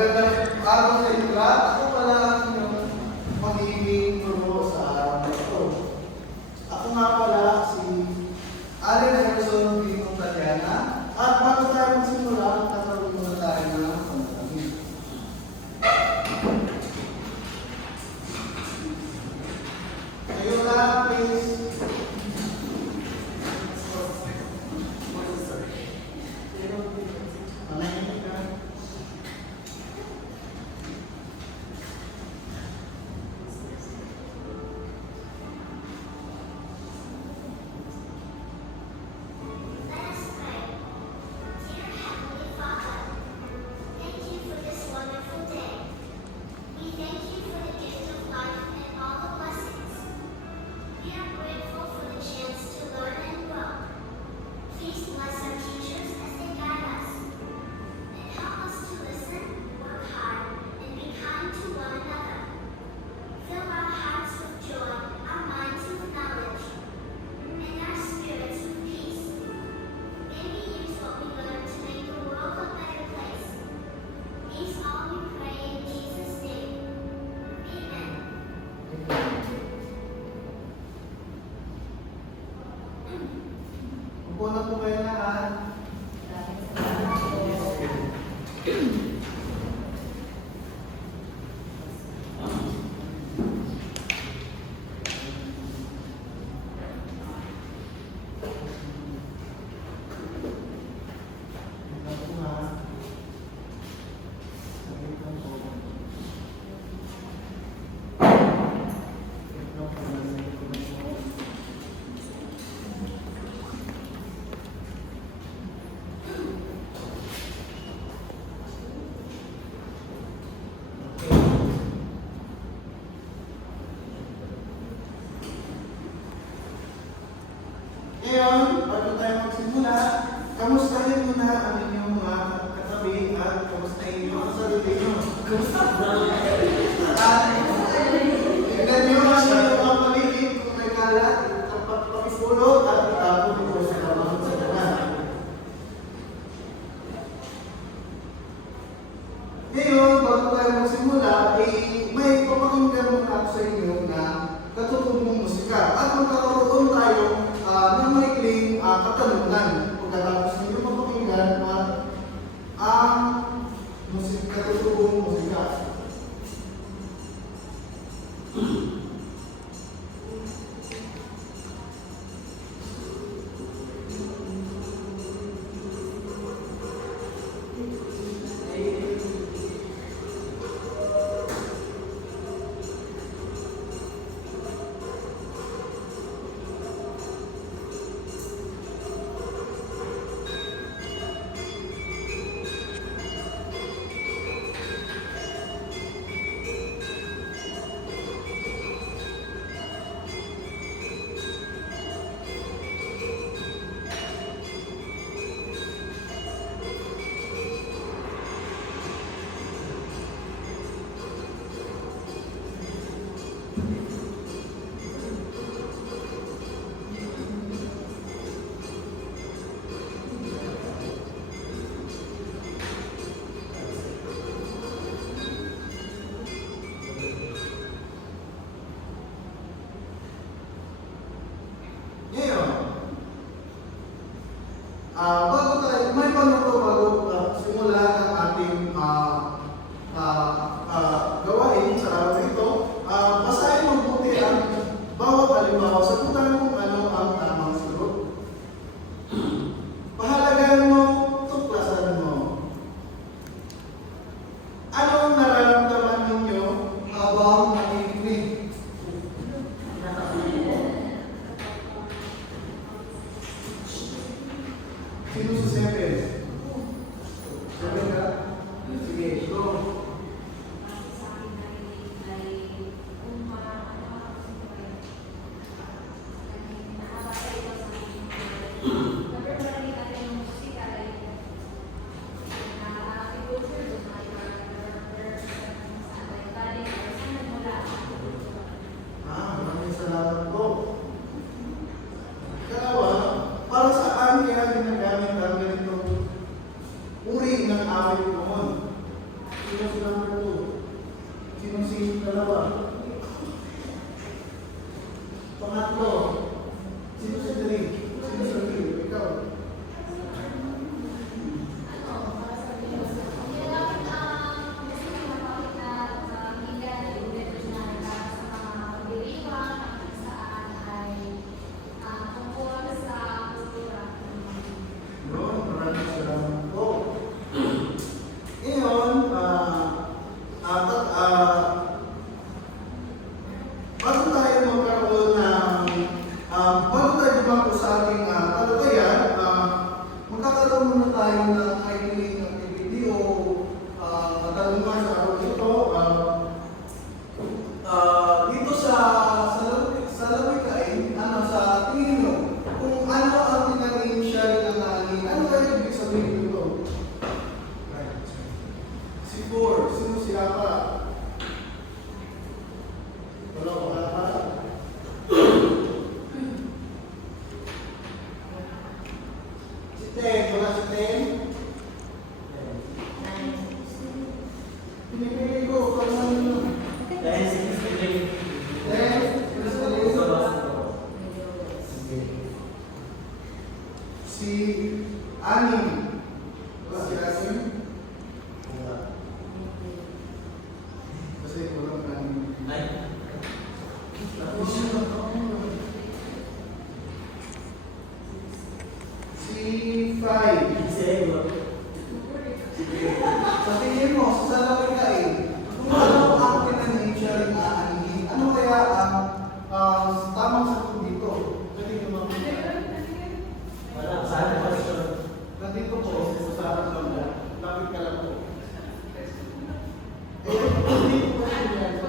Magandang araw sa inyo lahat. Ako pala ang inyong magiging guro sa araw na ito. Ako nga pala si Allen Gerson B. Montaliana. At bago tayo magsimula, kakaroon muna tayo ng panalangin. Kayo lahat, please. Manahimik ka. Upo na po kayo lahat. Ngayon, bago tayo magsimula, kamustahin muna ang inyong mga katabi at kamustahin nyo ang sarili nyo. Tignan nyo ang mga paligid kung may kalat, pakipulot at itapon ito sa lamang sa dagat. Ngayon, bago tayo magsimula, may papakinggan muna ako sa inyo na katutubong musika at magkakaroon tayo ng maikling katanungan pagkatapos ninyo mapakinggan ang katutubong musika. Sino si number 2? Sino si dalawa? Pangatlo. Sino si 3? Sino si 3? Ikaw. Yun, maraming salamat po. Ngayon, bago tayo magkaroon ng, bago tayo dumako sa ating talakayan, magkakaroon muna tayo ng idling activity o katanungan sa araw ito. Dito sa lawikain, sa tingin nyo, kung ano ang pinag-initial ng hangin, ano kayo ibig sabihin nito? Si 4, sino si Apa? Wala pa. Si 10, wala si 10? Pinipili ko, kung ano nyo? 10, si Anim. Wala si Anim? Wala. Kasi walang Anim. Si 5. Sa tingin mo, sa salawin ka kung ano ang pinag-nature na anhin, ano kaya ang tamang sagot dito? Pwede naman. Nandito po, sa harap lang mo. Lapit ka lang po. Hindi po kasi yan.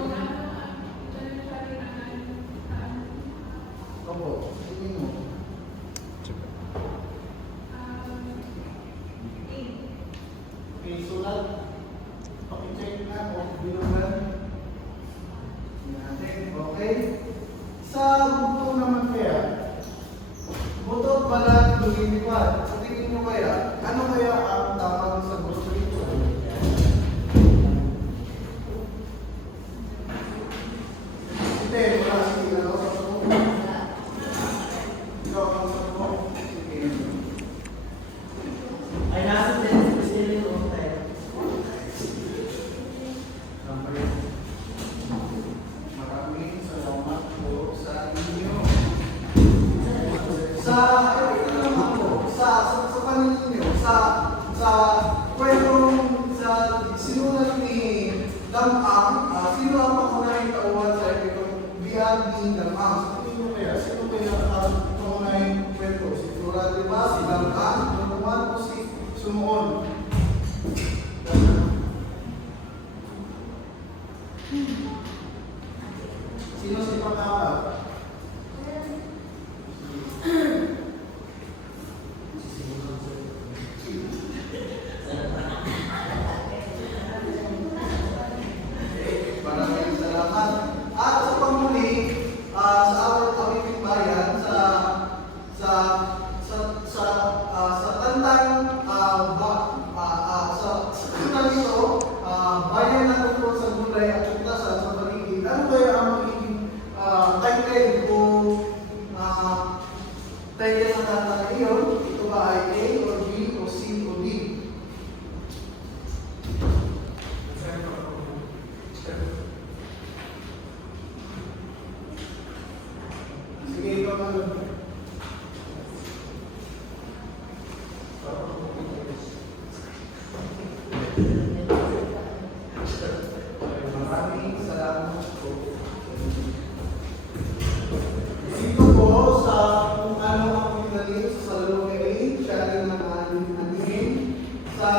Opo, tingin mo. Okay, sulat. Pakicheck na o binugan. Okay. Sa buto naman kaya, buto pala lumilipad. Sa tingin nyo kaya, ano kaya ang tamang sagot dito? Hindi, wala si ano sa sagot. Ikaw ang sagot. Sige. Ay, nasa 10 specific o tayo. Maraming salamat po sa inyo. Sa paningin nyo, sa kwentong sinulat ni Damang, sino ang pangunahing tauhan sa itong biyag ni Damang? Sa tingin nyo kaya, sino kaya ang pangunahing kwento? Si Flora, di ba? Si Damang, Damang o si Sumuon? Sino si Pangaka? Maraming salamat. At sa pangmuli, sa awiting bayan, sa tandang ito, bayan na tungkol sa gulay at putasan sa paligid. Ano kaya ang magiging title o title ng kanta ngayon? Ito ba ay A or B o C o D? Sige, ikaw naman. Maraming salamat po. Dito po sa kung ano ang pinagin sa salungain, siya rin ang anin. Sa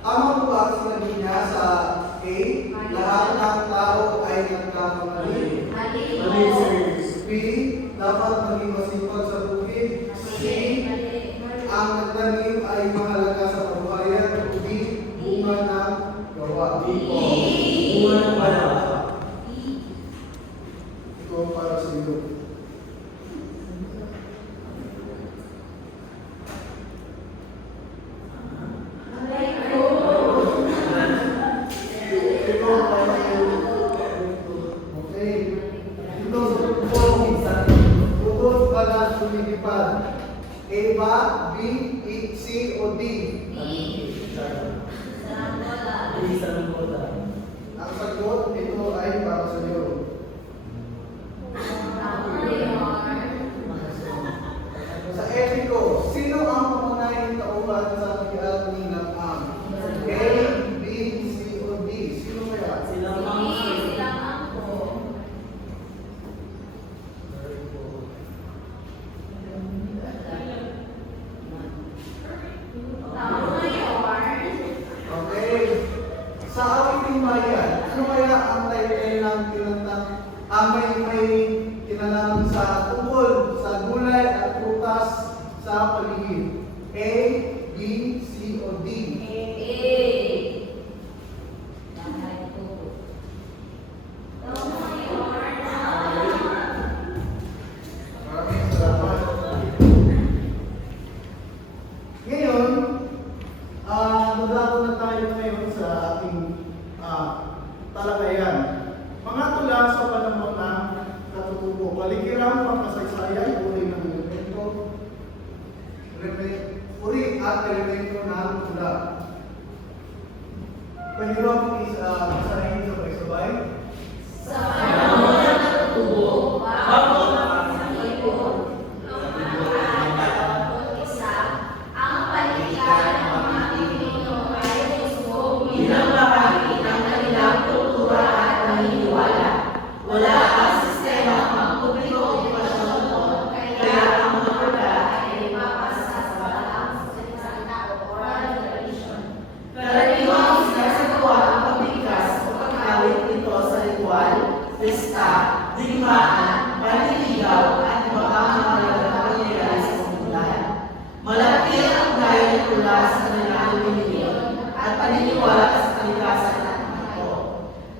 tamang po ba ang sinabi niya sa A, lahat ng tao ay nagkakamali. B, dapat maging masipag sa bukid. C, ang nagtanim ay mahalaga sa kabuhayan. D, bunga ng gawa. Bunga ng gawa. Ito para sa iyo. Hindi sa lungkota. Ang sagot, ito ay para sa iyo. Sa etiko, sino ang pamunahing tauhan sa bigal ni Nam-am? A, B, C, o D? Sino kaya? Silang mga Okay. Sa awiting bayan, ano kaya ang title ng tinatang may kinalaman sa tungkol sa gulay at prutas sa paligid? A, B, C, o D? Maraming salamat. Ngayon, dadako na tayo ngayon sa ating talakayan. Mga tula sa panahon na natutubo. Paligiran, pagkasaysayan, uri ng elemento, uri at elemento ng tula. Pwede ba basahin sabay-sabay? Malaki ang gaya ng tula sa kanilang relihiyon at paniniwala sa kalikasan at ito.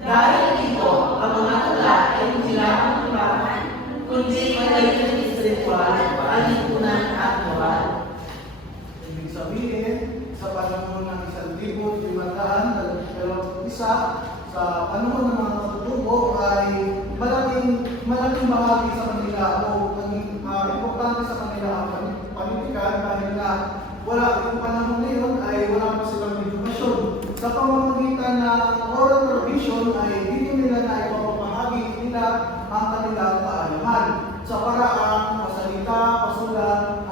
Dahil dito, ang mga tula ay hindi lamang libangan, kundi malaking espiritual, alipunan at moral. Ibig sabihin, sa panahon ng 1,521, sa panahon ng mga katutubo ay malaking bahagi sa kanila o importante sa kanila ang panitikan dahil na yung panahon na yun ay wala pa silang edukasyon. Sa pamamagitan ng oral tradition ay dito nila na ipapamahagi nila ang kanilang kaalaman sa paraang pasalita, pasulat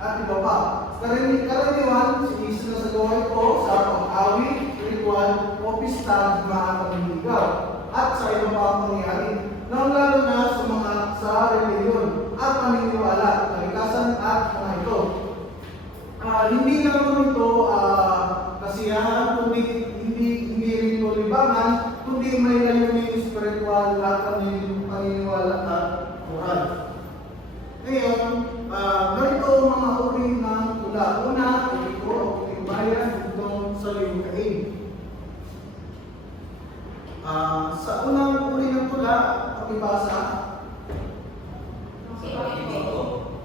at iba pa. Karaniwan, sinasagot ko sa pag-awit, ritual, o pista ng mga pamiligaw at sa iba pa ang pangyayari. Lalo na sa reliyon at paniniwala, kalikasan at mga ito. Hindi naman ito kasiyahan, kundi hindi rin ito libangan, kundi may layunin spiritual at paniniwala at moral. Ngayon, ganito ang mga uri ng tula. Una, ito, bayan, itong sa limukain. Sa unang uri ng tula, pakibasa.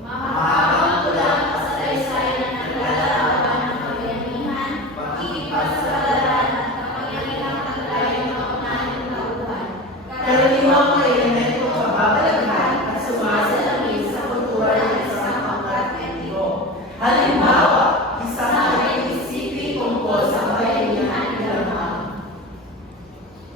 Mahabang tula ang kasaysayan ng kalalaman ng kabayanihan, pagkikipagkasalaran at kapangyarihang taglayan ng kaunahing tauhan. Karaniwang may elemento kababalaghan at sumasalamin sa kultura ng isang pangkat etiko. Halimbawa, isang pag-iisipin tungkol sa bayanihan ng Nam-am.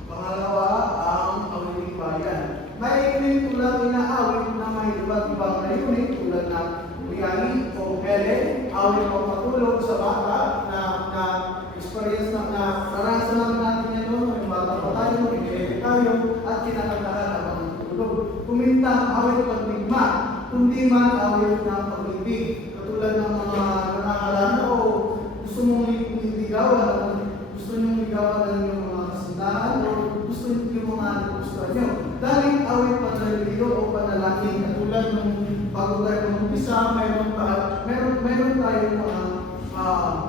Pangalawa, ang awiting bayan. May tulang inaawit na may iba't ibang layunin tulad ng Uyali o Hele, awit o patulog sa bata na experience na naranasan lang natin yan noon, may bata pa tayo, may tayo, at kinakantahan habang natutulog. Kumintang awit pagmigma, kundi man awit ng pag-ibig, katulad ng mga nangangalala o gusto mong ligawan, gusto nyong ligawan ng inyong mga kasindahan o gusto yung mga nagustuhan nyo. Dahil awit panaliliyo o panalangin, katulad ng bago tayo mag-umpisa, meron tayong mga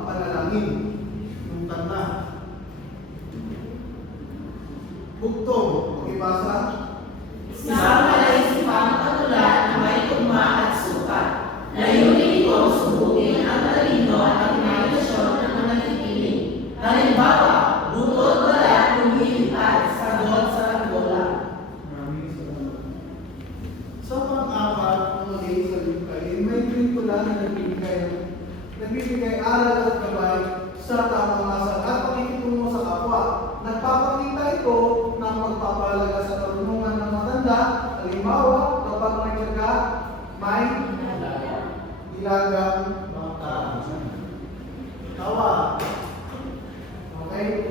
panalangin. Yung tanda. Bugtong, pakibasa. Isang malaisipang patula na may tugma at sukat. Layunin ito subukin ang talino at imaginasyon ng mga nakikinig. Halimbawa, bukod wala lumilipad, sagot sa bola. Maraming salamat. Sa pang-apat, muli sa Lipay, may pelikula na nagbibigay aral at gabay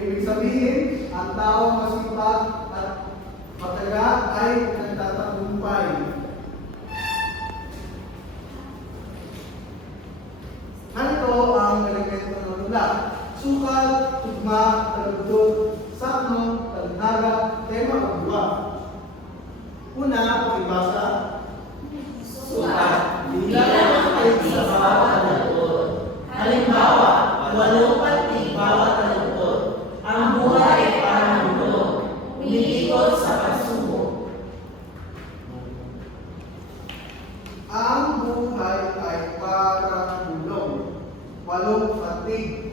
Ibig sabihin, ang taong masipag at mataga ay nagtatagumpay. Narito ang elemento ng tula. Sukat, tugma, taludtod, sakno, talnaga, tema o buwa. Una, pakibasa. Sukat, bilang ay sa bawat taludtod. Halimbawa, 8 patig bawat taludtod. Ang buhay ay parang mundo, umiikot sa pagsubok. Ang buhay ay parang bulong. 8 patig.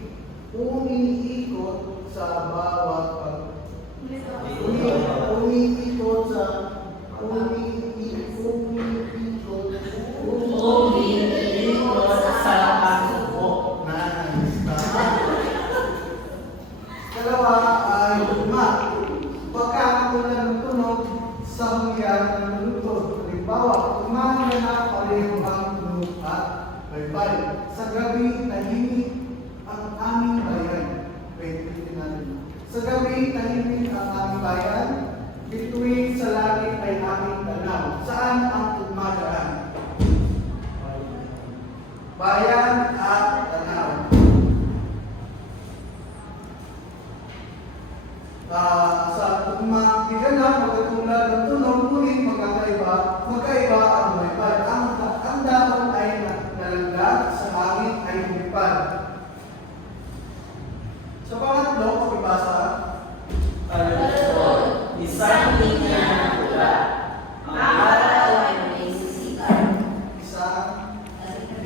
Umiikot sa bawat umiikot sa Umiikot sa pagsubok. Nice. Dalawa ay tugma. Pagkakakulan ng tunog sa hangyan ng lutod. Halimbawa, tumahan na pareho ang tunog at baybay. Sa gabi, tahimik ang aming bayan. Pwede natin. Sa gabi, tahimik ang aming bayan. Bituin sa langit ay aming tanaw. Saan ang tugmadaan? Bayan at tanaw. Sa tugma, bigala, magkatulad ng tunog, ngunit magkaiba ang lumipad. Ang dahon ay nalanglag, sa hangin ay lumipad. Sa pangatlo, pakibasa. Taludtod, isang linya ng tula. Ang araw ay may sisikat. Isang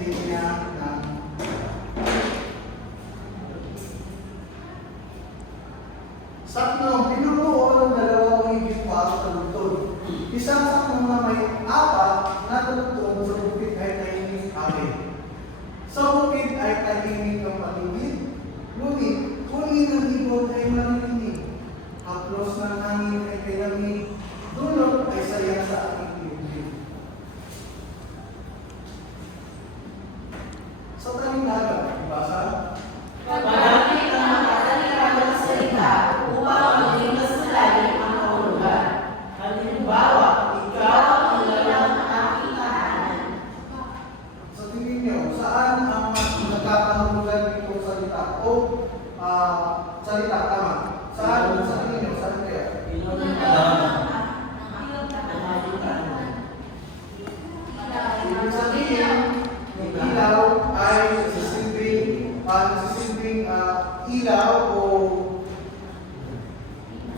linya ng sakno, binubuo ng 2 o higit pa ang taludtod. Isang sakno na may 4 na taludtod sa bukid ay tahimik amin. Sa bukid ay tahimik ang paligid, ngunit huli ng ibon ay marinig. Haplos ng hangin ay kayamig, dulot ay saya sa aking tibig. Sa talinaga, basa. Malapit ang makatalikang salita upang maging mas malalim ang kahulugan. Halimbawa, ikaw ang ilaw ng aking tahanan. Sa tingin niyo, saan ang mas nagkakahulugan nitong salita o salita tama? Saan sa tingin niyo? Saan kaya? Ilaw ng tahanan. Ang aking tahanan. Ibig sabihin, yung ilaw ay nagsisilbing ilaw o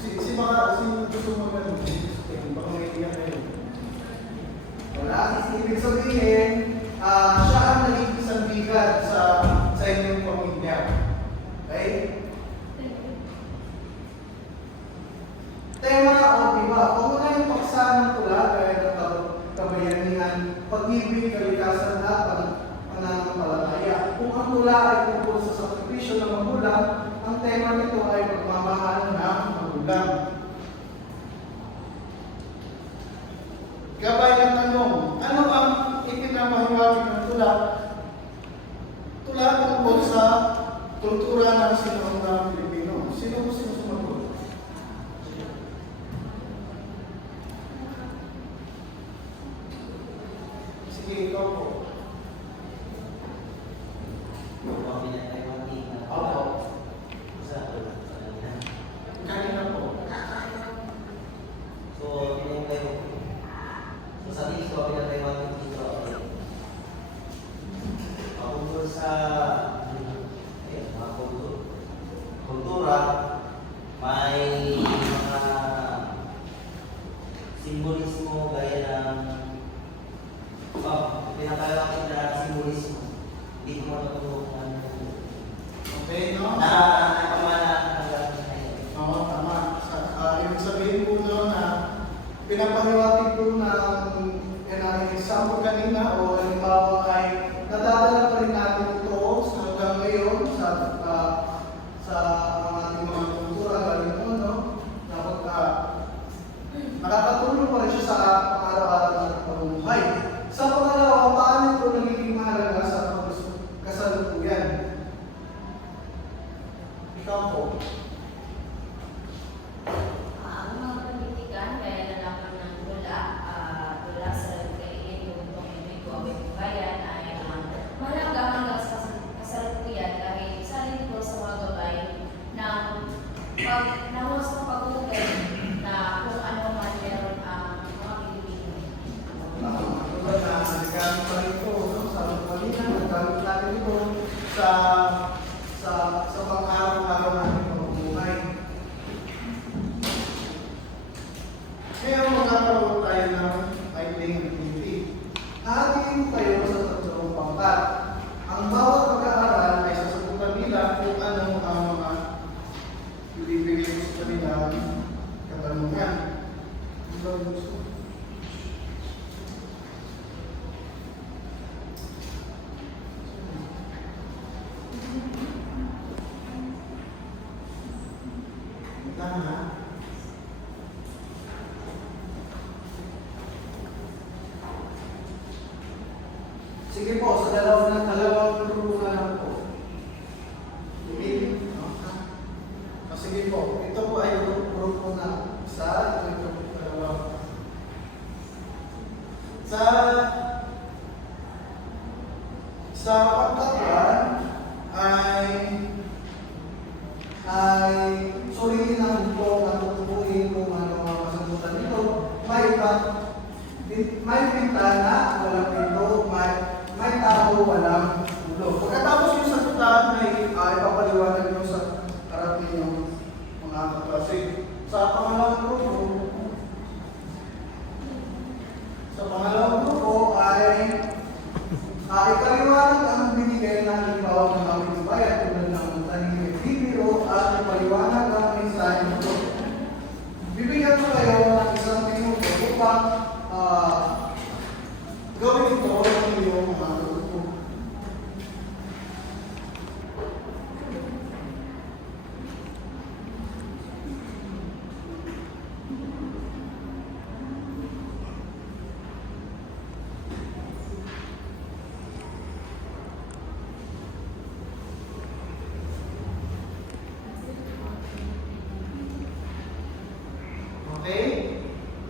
si gusto mo ganun? Baka may iyak kayo. Wala. Ibig sabihin, siya ang naging isang bigat sa inyong pamilya. Okay? Tema o diba? Kung na yung paksa ng tula, kaya ng kabayanihan, pag-ibig, kalikasan at pananampalataya. Kung ang tula ay tungkol sa sakripisyo ng magulang, ang tema nito ay pagmamahal ng magulang. Gabay ng tanong, ano ang ipinamahiwatig ng tula? Tula tungkol sa kultura ng sinuunang Pilipino. Sino sumagot? Sige, ikaw po. Opo. Kanina po. Kultura, may mga simbolismo gaya ng pinakalaking na simbolismo. Hindi ko matutulog Okay, no? na pamana hanggang ngayon. Oo, tama. Ibig sabihin po doon na pinapahiwatig po na ang example kanina o halimbawa ay nadadala pa rin natin ito hanggang ngayon sa ating mga kultura galing mo, no? Nakakatulong pa rin siya sa pang-araw-araw ng pamumuhay. Sa pangalawa, paano ito nagiging mahalaga sa kasalukuyan? Ikaw po. pag nahos mo pag-google na kung ano man meron ang mga Pilipino. Tulad na nagkamit pa rin ito, no? Sa kanina, nagkamit natin ito sa pang-araw-araw natin ng buhay. Kaya magkakaroon tayo ng idling activity. Hatiin kayo sa tatlong pangkat. Ang bawat pag-aaral ay sasagutan nila kung ano ang mga ibibigay ko sa kanilang katanungan. Ito ang gusto. Tama. Sige po, sa dalawang grupo na lang po. Sige po, ito po ay grupo na isa, ito po dalawa. Sa pagkaklan ay suriin ang grupo na tutubuhin kung ano ang kasagutan nito. May pintana, walang pinto, may tao, walang ulo. Pagkatapos yung sagutan ay ipapaliwanag nyo sa harap ninyong mga kaklase. Sa pangalawang grupo ay ipaliwanag ang binigay na halimbawa ng aming bayan tulad ng taning bibiro at ipaliwanag ang mensahe nito. Bibigyan ko kayo ng isang minuto upang gawin ito ng iyong mga grupo. Okay?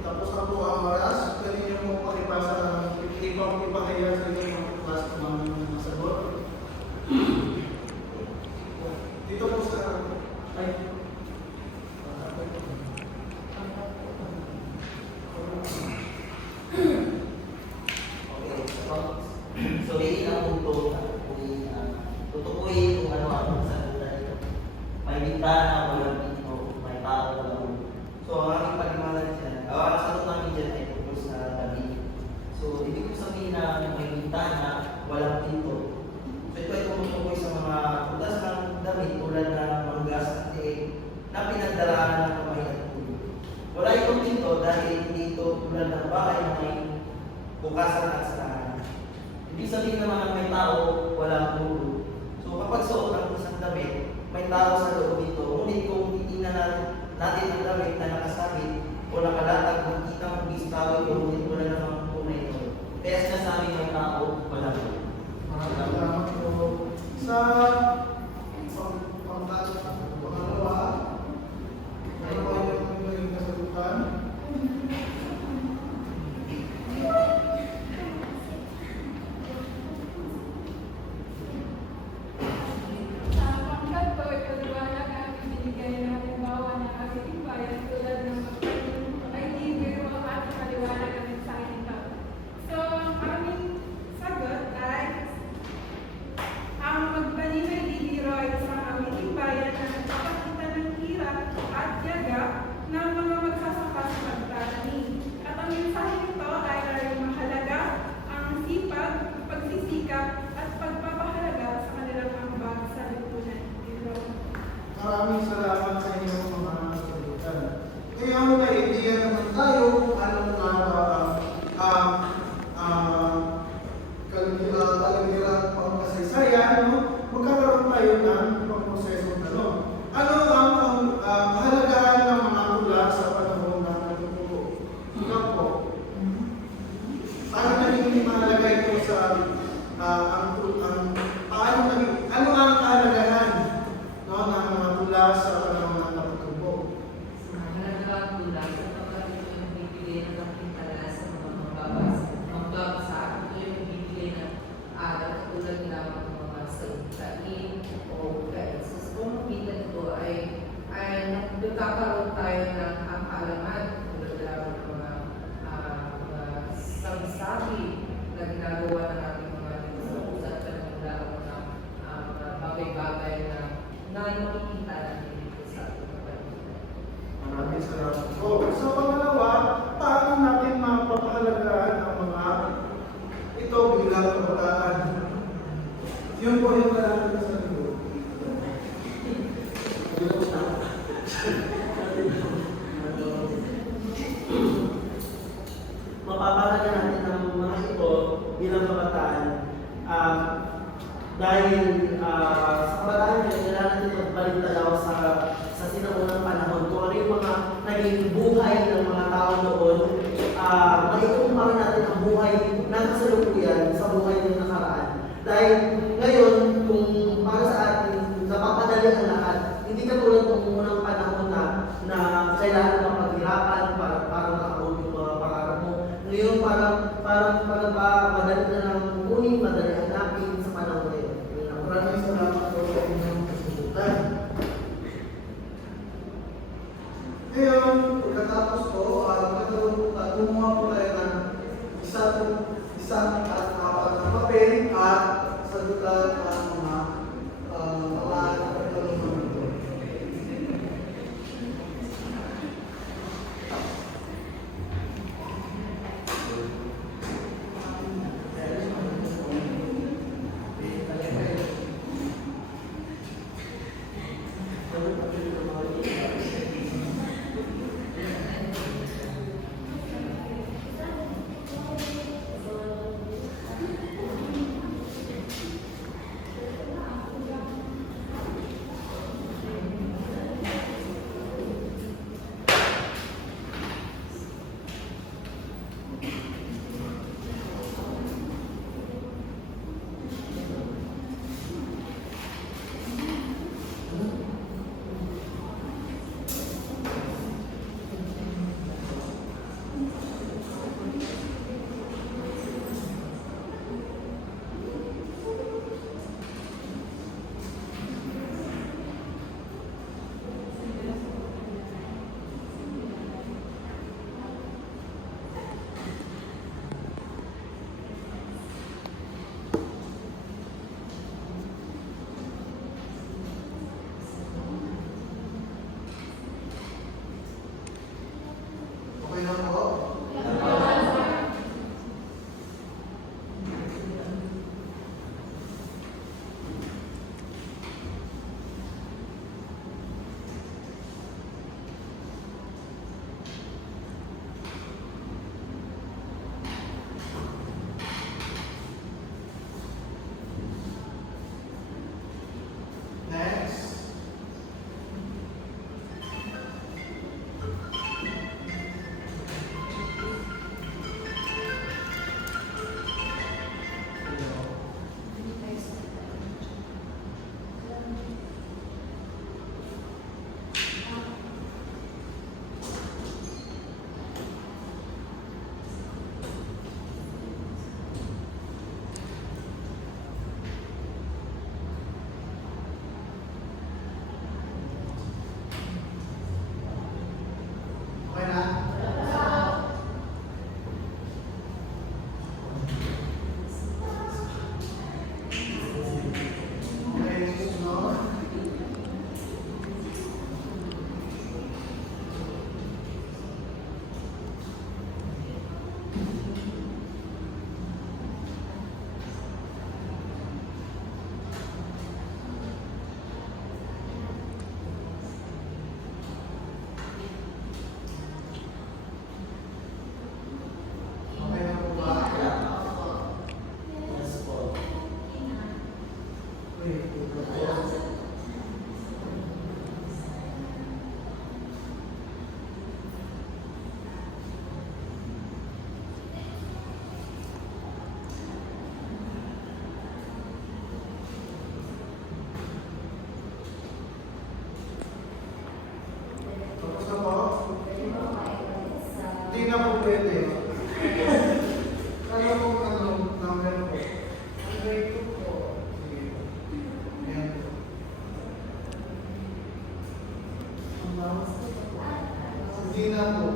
Tapos na po ang oras. Pwede niyo mo pakipasa ng ipakaya sa inyo mga class ng mga sagot. Dito po sa... Ay. Okay, so hindi ang punto tutukuyin kung ano ang sagutan nito. May bintana, walang pinto, may tao, walang ulo. So ang aking paliwanag dyan, ang sagot namin dyan ay tungkol sa damit. So ibig ko sabihin na may bintana, walang pinto. So ito ay tumutukoy sa mga utas ng damit tulad ng manggas at tiig na pinagdaraanan ng kamay at ulo. Wala itong pinto dahil hindi ito tulad ng bahay na may bukasan at sarahan. Ibig sabihin naman na may tao, walang ulo. So kapag suot ang isang damit, may tao sa loob dito. Ngunit kung titingnan natin ang damit na nakasabit o nakalatag, makikita mo bistawin o ngunit wala namang tunay ito. Kaya sinasabing may tao, walang ulo. Maraming salamat po. Sa pangalawa, ano ba yung naging kasagutan? Sa pangkat ko, ipaliwanag ang ibinigay na halimbawa ng aking bayan tulad ng pag-ibig at paliwanag ang mensahe nito. So, ang aming sagot ay ang magbaling ay bibiro ay isang aming bayan na nagpapakita ng hirap at tiyaga ng mga magsasaka sa pagtatanim. At ang mensahe nito ay mahalaga ang sipag, pagsisikap at pagpapahalaga sa kanilang ambag sa lipunan. Maraming salamat sa inyong mga kasagutan. Kaya may idea naman tayo kung ano nga kalagirang pangkasaysayan, no? Magkakaroon tayo ng ibang prosesong tanong. Ano ang kahalagahan ng mga tula sa panahon ng pagtuturo? Ikaw po. Paano naging mahalaga ito sa ano ang kahalagahan, no, ng mga tula sa panahon nagkakaroon tayo ng kaalaman tulad ng mga sabi-sabi na ginagawa ng ating mga lingkod at panaglaon ng mga bagay-bagay na makikita natin dito sa ating mga paligid. Maraming salamat po. Sa pangalawa, paano natin mapapahalagaan ang mga ito bilang kabataan? Yun po yung kailangan sa libro. Mapapalaga natin ang mga ito bilang kabataan dahil sa kabataan ngayon, kailangan natin magbalik talaga sa sinaunang panahon kung ano yung mga naging buhay ng mga tao noon, maikumpara natin ang buhay ng kasalukuyan sa buhay ng nakaraan. Dahil ngayon, kung para sa atin, napapadali ang lahat, hindi katulad ng unang panahon na kailangan ng paghirapan para makaabot yung mga pangarap mo. Ngayon, parang madali na lang kunin, madali hanapin sa panahon ngayon. Maraming salamat po sa inyong kasubukan. Ngayon, pagkatapos po, gumawa po tayo ng isang at apat na papel at sagutan ang mga tanong ito. Okay na po? Next. Okay na? Okay, susunod. Okay na po ba? Yes po. Wait, tapos na po? Hindi na po pwede. Kaya po number po. Number 2 po. Sige. Ayan po. Ang bawas ko Sige na po.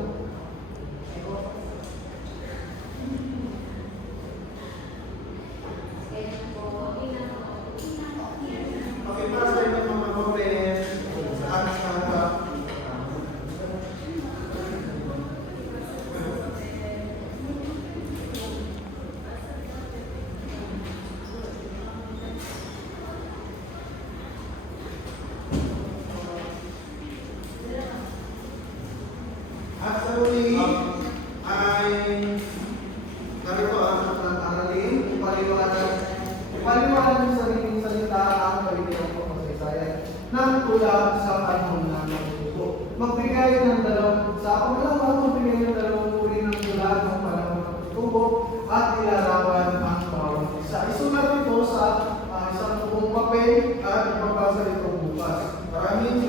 Okay, para sa inyo mga kapatid, sa anak na at sa huli ay narito ang ng aralin, ipaliwanag ng sariling salita ang kaibigan ko kasaysayan ng tulad sa panahon ng pagsuko. Magbigay ng sa pangalawa, magbigay ng dalawang uri ng tulad ng panahon ng pagsuko at ilarawan ang bawat isa. Isulat ito sa isang buong papel at ipapasa ito bukas. Maraming